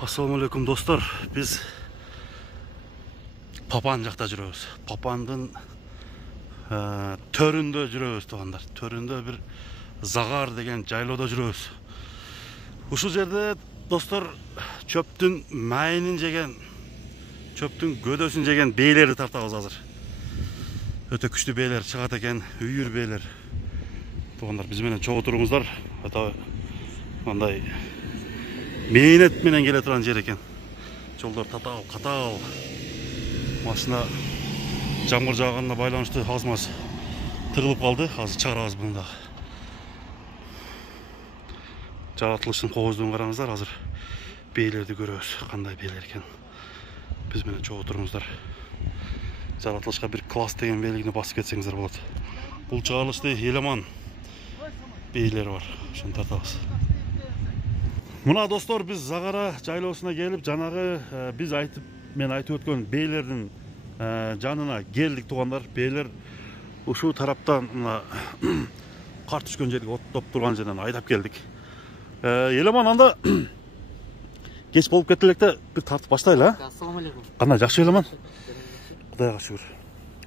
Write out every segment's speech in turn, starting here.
Assalamualaikum dostlar. Biz Papan жақта жүрөбүз. Папандын төрүндө жүрөбүз тугандар. Төрүндө бир Загар деген жайлоодо жүрөбүз. Ушул жерде достор чөптүн майынын жеген, чөптүн көдөсүн жеген бейлерди тартабыз азыр. Өтө күчтүү бейлер чыгат экен, үйүр бейлер. Тугандар, биз менен чогуу туруңуздар. Ата мындай мейнет менен келе турган жер экен. Жолдор татаал, катаал. Машина жамгыр жааганына байланыштуу аз-маз тыгылып калды. Азыр чыгарабыз буну дагы. Жаратылыштын кооздугун караңыздар, азыр бейлерди көрөбүз. Кандай бейлер экен. Биз менен чогуу туруңуздар. Жаратылышка бир класс деген белгини басып кетсеңиздер болот. Бул чыгарылышты Еламан бейлери бар. Ошону тартабыз. Мына достор, биз Загара жайлоосуна келип, жанагы мен айтып өткөн бейлердин жанына келдик тугандар. Бейлер ушул тараптан мына кар түшкөн жерге оттоп турган жерден айдап келдик. Еламан, анда кеч болуп кетти электе, бир тартып баштайлы, а? Ассаламу алейкум. Кандай жакшы Еламан? Кудайга шүгүр.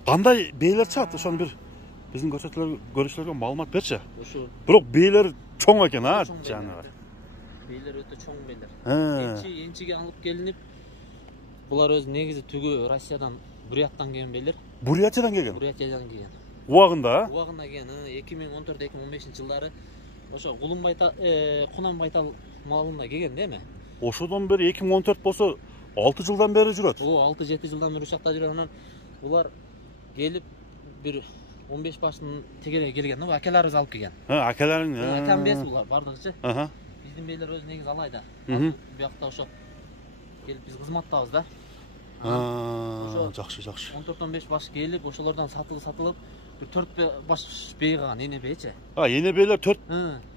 Кандай бейлер чыгат? Ошону бир биздин көрүүчүлөргө маалымат берчи. Ошо. Бирок бейлер чоң экен, а? Жаныбар. Бейлер өтө чоң бейлер. Энчиге алып келинип, булар өз негизи түгү Россиядан, Буряттан келген бейлер. Бурятиядан келген? Бурятиядан келген. Убагында? Убагында келген. 2014-2015 жылдары ошо Кунан байтал малында келген деме. Ошодон бери 2014 болсо 6 жылдан бери жүрөт. 6-7 жылдан бери ушакта жүрөт. Анан булар келип бир 15 баштын тегеле келген. Акаларыбыз алып келген. Акаларың? Акам бес булар бардыгычы. Биздин бейлер өз негизи алайда. Буякта ошо келип биз кызматтабыз да. Жакшы. 14-15 баш келип, ошолордон сатылып, бир 4 баш бей калган, эне бейчи. Эне бейлер 4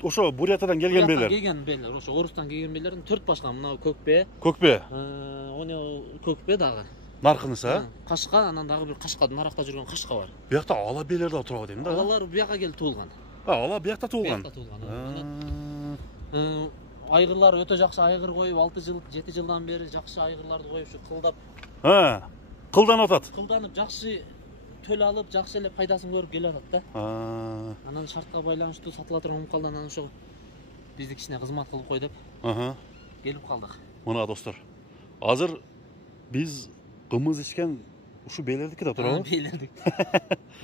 ошо Бурятиядан келген бейлер. Келген бейлер, ошо Орустан келген бейлердин 4 башка. Мына көкбе. Оны көкбе дагы. Наркынысы, а? Кашка, анан дагы бир кашка, наракта жүргөн кашка бар. Буякта ала бейлер да турабы дейм да. Алалар буяка келип туулган. Ала буякта туулган. Айгырлар өтө жакшы айгыр коюп, 6 жыл, 7 жылдан бери жакшы айгырларды коюп, ушу кылдап. Кылдан атат. Кылданып жакшы төл алып, жакшы эле пайдасын көрүп келе атат да. Анан шартка байланыштуу сатыла турган калды, анан ошо бизди кичине кызмат кылып кой деп келип калдык. Мына достор, азыр биз кымыз ичкен ушу бейлердики да турабы? Бейлердик.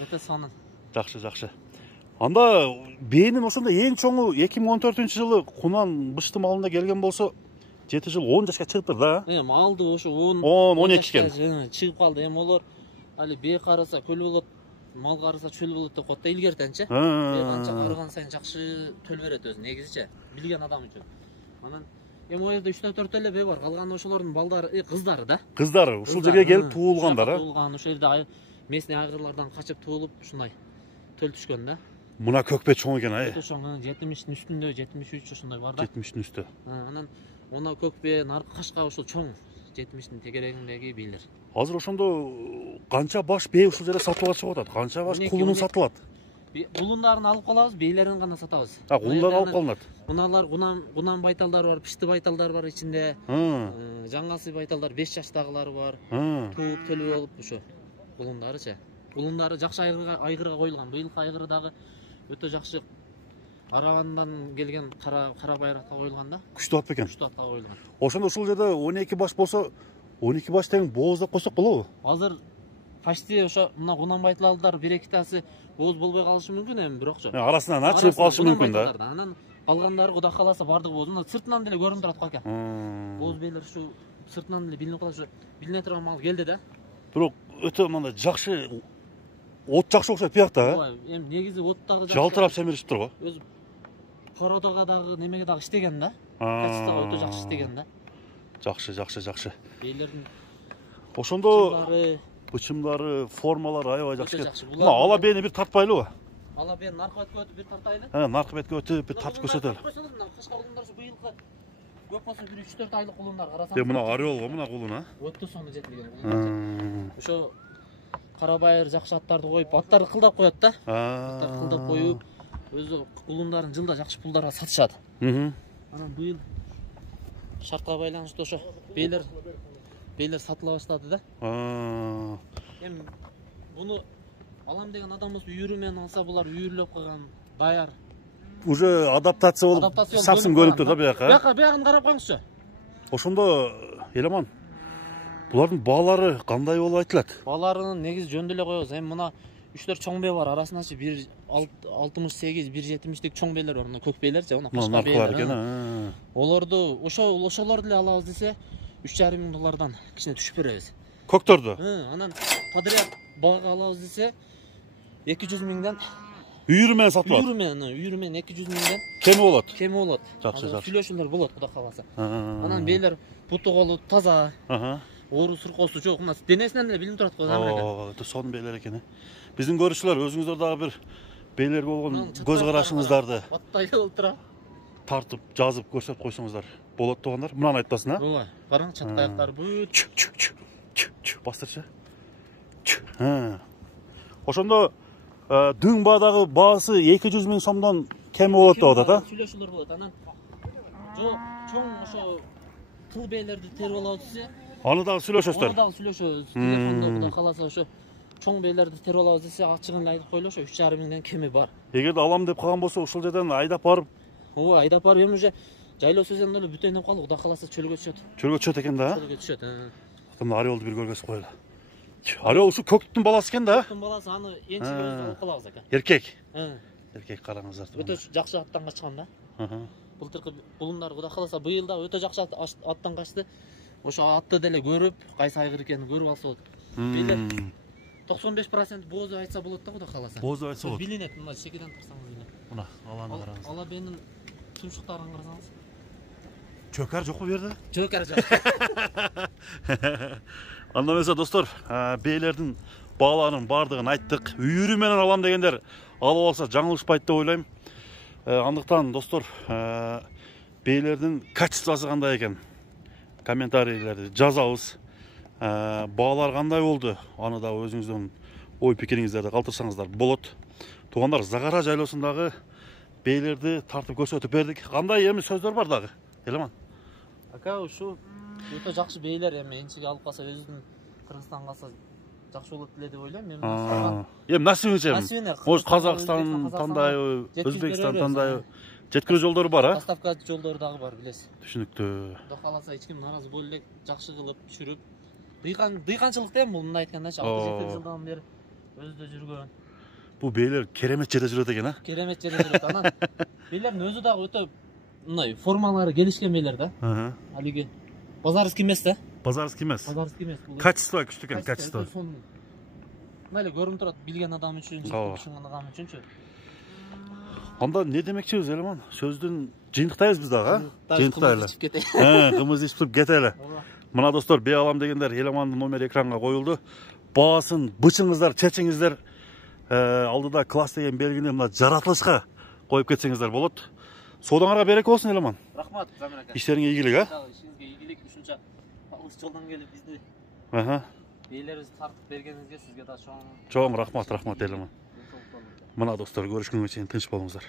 Өтө сонун. Жакшы. Анда бейнин ошондо эң чоңу 2014-жылы Кунан бышты малында келген болсо 7 жыл 10 жашка чыгыптыр да. Малды ошо 10 жашка чыгып калды. Эми олор али бей караса көл болот, мал караса чөл болот деп коет да илгертенчи. Канча карыган сайын жакшы төл берет өзү негизичи, билген адам үчүн. Анан эми ол жерде 3-4 эле бей бар, калган ошолордун балдары, кыздары да. Кыздары ушул жерге келип туулгандар, а? Туулган, ошол жерде местный айгырлардан качып туулуп ушундай төл түшкөн да. Мына көкбе чоң экен, ай. Өтө чоң, 70-тин үстүндө, 73 ошондой бар да. 70-тин үстү. Анан мына көкбе, наркы кашка ошол чоң 70-тин тегерегиндеги бейлер. Азыр ошондо канча баш бей ушул жерде сатылып чыгып атат? Канча баш кулунун сатылат? Кулундарын алып калабыз, бейлерин гана сатабыз. Кулундар алып калынат. Муналар Кунан байталдар бар, пишти байталдар бар ичинде. Жаңасы байталдар 5 жаштагылары бар. Тууп төлүп алып ошо кулундарычы. Кулундары жакшы айгырга коюлган. Быйылкы айгыры дагы өтө жакшы Аравандан келген кара байракка коюлган да. Күчтүү ат экен. Күчтүү атка коюлган. Ошондо ушул жерде 12 баш болсо, 12 баш тең бооз деп койсок болобу? Азыр почти ошо мына Кунан байталдар 1-2 тасы бооз болбой калышы мүмкүн эми, бирокчу. Арасынан чыгып калышы мүмкүн да. Анан калгандары Кудай кааласа бардыгы бооз. Мына сыртынан деле көрүнүп турат экен. Бооз бейлер ушу сыртынан деле билинип калат, билине турган мал келди да. Бирок өтө мындай жакшы от жакшы окшойт буякта, а? Эми негизи оттагы жалтырап семирип турбу? Өз породага дагы немеге дагы иштеген да. Качествого өтө жакшы иштеген да. Жакшы. Бейлердин ошондо бычымдары, формалары аябай жакшы. Мына ала бейни бир тартпайлыбы? Ала бейни наркы бетке өтүп бир тартайлы. Наркы бетке өтүп бир тартып көрсөтөлү. Кашка кулундар ушу быйылкы көп болсо бир 3-4 айлык кулундар карасаңыз. Мына орел го, мына кулун, а? Өтө сону жетилген кулундар. Ошо карабайыр жакшы аттарды коюп, аттарды кылдап коет да. Аттарды кылдап коюп, өзү кулундарын жылда жакшы пулдарга сатышат. Анан быйыл Шартқа байланыштуу ошо бейлер сатыла баштады да. Эми буну алам деген адам болсо үйүрү менен алса булар үйүрлөп калган, даяр. Уже адаптация болуп, сапсын көнүп тур да бияка. Биягын карап коюңузчу. Ошондо Эламан, булардын баалары кандай болуп айтылат? Бааларынын негизи жөндө эле коебуз. Эми мына 3-4 чоң бей бар, арасындачы 168, 170тик чоң бейлер бар, мына көк бейлерчи, мына кашка бейлер. Олорду ошолорду эле алабыз десе, $3,500 кичине түшүп беребиз. Көктөрдү? Анан подряд бага алабыз десе 200.000 Үйүрү менен сатылат. Үйүрү менен 200.000 кеми болот. Жакшы. Сүйлөшүүлөр болот, кудай кааласа. Анан бейлер буту колу таза. Оору суркоосу жок. Мына денесинен эле билинип турат го замырга. Сонун бейлер экен. Биздин көрүүчүлөр, өзүңүздөр дагы бир бейлерге болгон көз карашыңыздарды баттай болуп тура тартып, жазып көрсөтүп койсоңуздар болот тугандар. Мынаны айтпасын, Ооба. Караң, чат аяктары бүт. Бастырчы. Ошондо дүң баадагы баасы 200.000 сомдон кеми болот деп атат, а? Сүйлөшүүлөр болот. Анан чоң ошо тыл бейлерди терип алабыз десе, аны дагы сүйлөшөсүздөр. Аны дагы сүйлөшөбүз. Телефондо кудай кааласа ошо чоң бейлерди терип алабыз десе, ачыгын эле айтып коелу, ошо 3,500 кеми бар. Эгерде алам деп калган болсо, ушул жерден айдап барып. Ооба, айдап барып эми уже жайлоо сөзүнөн эле бүтөйнөп калды, кудай кааласа чөлгө түшөт. Чөлгө түшөт экен да? Чөлгө түшөт. Мына Орелду бир көргөзүп коелу. Орел ушу көктүн баласы экен да? Көктүн баласы, аны энчиге өзү алып калабыз экен. Эркек. Эркек, караңыздар. Өтө жакшы аттан качкан да. Былтыркы булундар кудай кааласа быйыл да өтө жакшы аттан качты. Ошо атты деле көрүп, кайсы айгыр экенин көрүп алса болот. Бейлер 95% боозу айтса болот да, кудай кааласа. Боозу айтса болот. Билинет, мына шекеден турсаңыз эле. Мына аланы караңыз. Ала бенин тумшуктарын карасаңыз. Чөкөр жокпу бу жерде? Чөкөр жок. Анда эмесе достор, бейлердин бааларынын бардыгын айттык. Үйүрү менен алам дегендер алып алса жаңылышпайт деп ойлойм. Андыктан достор, бейлердин качествосы кандай экен? Комментарийлерди жазабыз. Баалар кандай болду? Аны да өзүңүздүн ой пикириңиздерди калтырсаңыздар болот. Туугандар, Загара жайлоосундагы бейлерди тартып көрсөтүп бердик. Кандай эми сөздөр бар дагы? Эламан. Ака ушу өтө жакшы бейлер, эми энчиге алып калса, өзүнүн Кыргызстанга калса жакшы болот эле деп ойлойм. Эми насибиңче. Может Казакстан тандайбы, Өзбекстан тандайбы, жеткирүү жолдору бар, а? Поставка жолдору дагы бар, билесиз. Түшүнүктүү. Кудай кааласа эч ким наразы боло элек, жакшы кылып түшүрүп. Дыйканчылык да эми бул, мындай айтканда 6-7 жылдан бери өзүдө жүргөн. Бул бейлер керемет жерде жүрөт экен, а? Керемет жерде жүрөт. Анан бейлердин өзү дагы өтө мындай формалары келишкен бейлер да. Алиги базарский эмес да. Базарский эмес. Базарский эмес. Качество күчтүү экен, качество. Мындай эле көрүнүп турат, билген адам үчүн, түшүнгөн адам үчүнчү. Анда не демекчибиз, Эламан? Сөздүн жыйынтыктайбыз биз дагы, а? Жыйынтыктайлы. Кымыз ичип кетели. Мына достор, бей алам дегендер, Эламандын номери экранга коюлду. Баасын бычыңыздар, чечиңиздер. Алдыда класс деген белгини мына жаратылышка коюп кетсеңиздер болот. Соодаңарга береке болсун, Эламан. Рахмат, Замир ака. Иштериңе ийгилик, а? Ишиңизге ийгилик, ушунча алыс жолдон келип бизди бейлерибизди тартып бергениңизге сизге да чоң рахмат, Эламан. Мына достор, көрүшкөнгө чейин тынч болуңуздар.